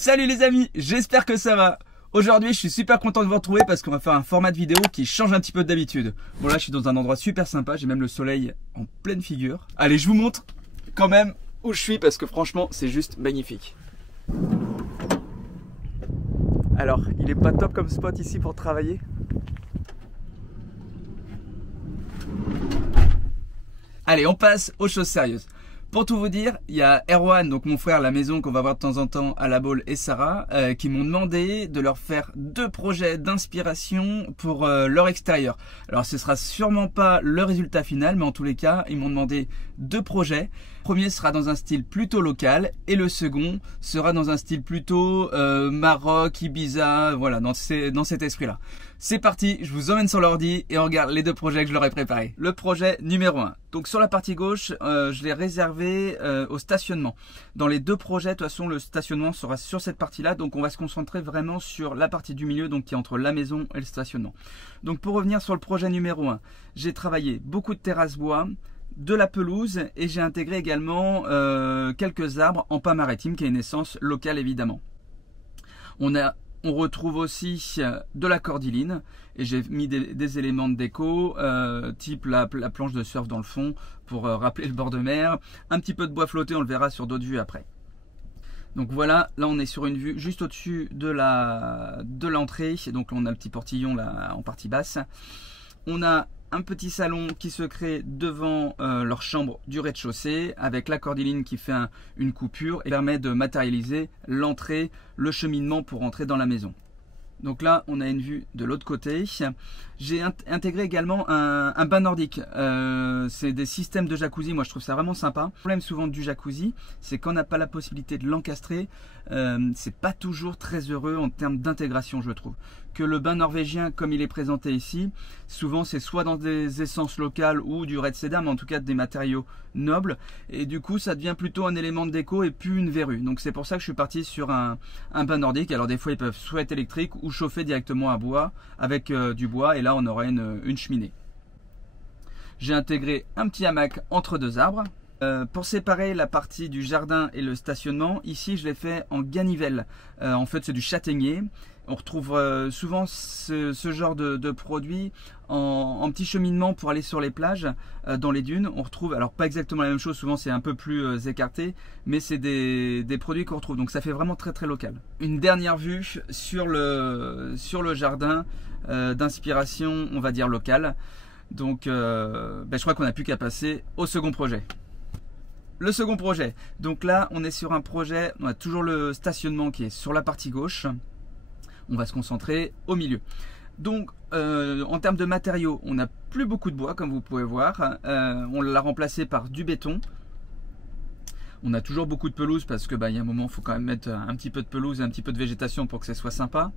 Salut les amis, j'espère que ça va. Aujourd'hui je suis super content de vous retrouver parce qu'on va faire un format de vidéo qui change un petit peu d'habitude. Bon là je suis dans un endroit super sympa, j'ai même le soleil en pleine figure. Allez, je vous montre quand même où je suis parce que franchement c'est juste magnifique. Alors il est pas top comme spot ici pour travailler. Allez, on passe aux choses sérieuses. Pour tout vous dire, il y a Erwan, donc mon frère à la maison qu'on va voir de temps en temps à la Baule, et Sarah, qui m'ont demandé de leur faire 2 projets d'inspiration pour leur extérieur. Alors ce sera sûrement pas le résultat final, mais en tous les cas, ils m'ont demandé 2 projets. Le premier sera dans un style plutôt local et le second sera dans un style plutôt Maroc, Ibiza, voilà, dans cet esprit-là. C'est parti, je vous emmène sur l'ordi et on regarde les 2 projets que je leur ai préparés. Le projet numéro 1. Donc sur la partie gauche, je l'ai réservé au stationnement. Dans les 2 projets, de toute façon, le stationnement sera sur cette partie-là. Donc on va se concentrer vraiment sur la partie du milieu, donc qui est entre la maison et le stationnement. Donc pour revenir sur le projet numéro 1, j'ai travaillé beaucoup de terrasses bois, de la pelouse et j'ai intégré également quelques arbres en pin maritime qui est une essence locale évidemment. On retrouve aussi de la cordyline et j'ai mis des éléments de déco type la planche de surf dans le fond pour rappeler le bord de mer, un petit peu de bois flotté, on le verra sur d'autres vues après. Donc voilà, là on est sur une vue juste au-dessus de l'entrée, donc on a le petit portillon là en partie basse. On a un petit salon qui se crée devant leur chambre du rez-de-chaussée avec la cordyline qui fait une coupure et permet de matérialiser l'entrée, le cheminement pour entrer dans la maison. Donc là on a une vue de l'autre côté. J'ai intégré également un bain nordique. C'est des systèmes de jacuzzi, moi je trouve ça vraiment sympa. Le problème souvent du jacuzzi, c'est qu'on n'a pas la possibilité de l'encastrer. C'est pas toujours très heureux en termes d'intégration, je trouve. Que le bain norvégien comme il est présenté ici, souvent c'est soit dans des essences locales ou du red cedar, mais en tout cas des matériaux nobles, et du coup ça devient plutôt un élément de déco et plus une verrue. Donc c'est pour ça que je suis parti sur un bain nordique. Alors des fois ils peuvent soit être électriques ou chauffer directement à bois avec du bois, et là on aura une cheminée. J'ai intégré un petit hamac entre 2 arbres. Pour séparer la partie du jardin et le stationnement, ici je l'ai fait en ganivelle. En fait c'est du châtaignier. On retrouve souvent ce genre de produit en petit cheminement pour aller sur les plages, dans les dunes. On retrouve, alors pas exactement la même chose, souvent c'est un peu plus écarté, mais c'est des produits qu'on retrouve. Donc ça fait vraiment très très local. Une dernière vue sur le jardin d'inspiration, on va dire locale. Donc je crois qu'on n'a plus qu'à passer au second projet. Le second projet, donc là on est sur un projet, on a toujours le stationnement qui est sur la partie gauche. On va se concentrer au milieu. Donc en termes de matériaux, on n'a plus beaucoup de bois comme vous pouvez voir. On l'a remplacé par du béton. On a toujours beaucoup de pelouse parce que y a un moment il faut quand même mettre un petit peu de pelouse et un petit peu de végétation pour que ça soit sympa.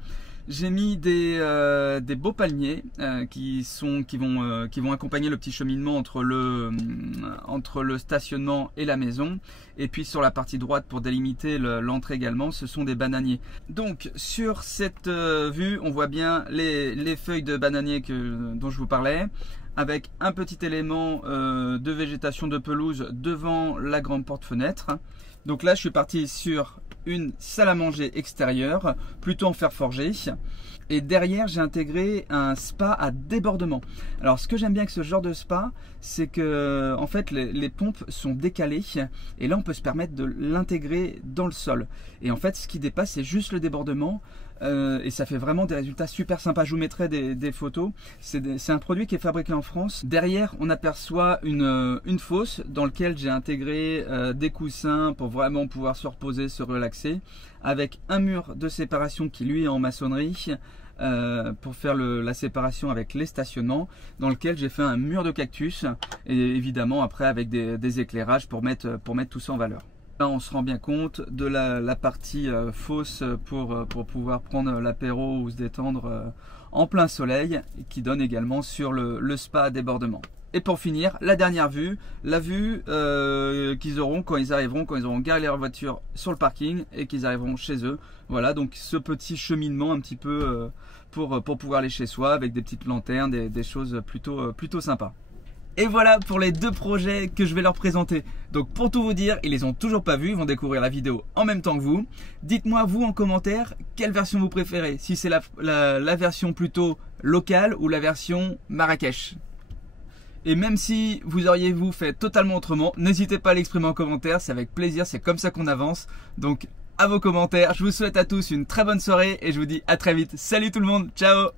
J'ai mis des beaux palmiers qui vont accompagner le petit cheminement entre le stationnement et la maison. Et puis sur la partie droite pour délimiter l'entrée également, ce sont des bananiers. Donc sur cette vue, on voit bien les feuilles de bananier dont je vous parlais, avec un petit élément de végétation de pelouse devant la grande porte-fenêtre. Donc là je suis parti sur une salle à manger extérieure, plutôt en fer forgé. Et derrière j'ai intégré un spa à débordement. Alors ce que j'aime bien avec ce genre de spa, c'est que en fait les pompes sont décalées. Et là on peut se permettre de l'intégrer dans le sol. Et en fait ce qui dépasse c'est juste le débordement. Et ça fait vraiment des résultats super sympas. Je vous mettrai des photos. C'est un produit qui est fabriqué en France. Derrière on aperçoit une fosse dans laquelle j'ai intégré des coussins pour vraiment pouvoir se reposer, se relaxer, avec un mur de séparation qui lui est en maçonnerie pour faire la séparation avec les stationnements, dans lequel j'ai fait un mur de cactus et évidemment après avec des éclairages pour mettre tout ça en valeur. Là, on se rend bien compte de la partie fosse pour pouvoir prendre l'apéro ou se détendre en plein soleil, qui donne également sur le spa à débordement. Et pour finir, la dernière vue, la vue qu'ils auront quand ils auront garé leur voiture sur le parking et qu'ils arriveront chez eux. Voilà, donc ce petit cheminement un petit peu pour pouvoir aller chez soi avec des petites lanternes, des choses plutôt sympas. Et voilà pour les 2 projets que je vais leur présenter. Donc pour tout vous dire, ils les ont toujours pas vus, ils vont découvrir la vidéo en même temps que vous. Dites-moi vous en commentaire quelle version vous préférez, si c'est la version plutôt locale ou la version Marrakech. Et même si vous auriez fait totalement autrement, n'hésitez pas à l'exprimer en commentaire, c'est avec plaisir, c'est comme ça qu'on avance. Donc à vos commentaires, je vous souhaite à tous une très bonne soirée et je vous dis à très vite. Salut tout le monde, ciao!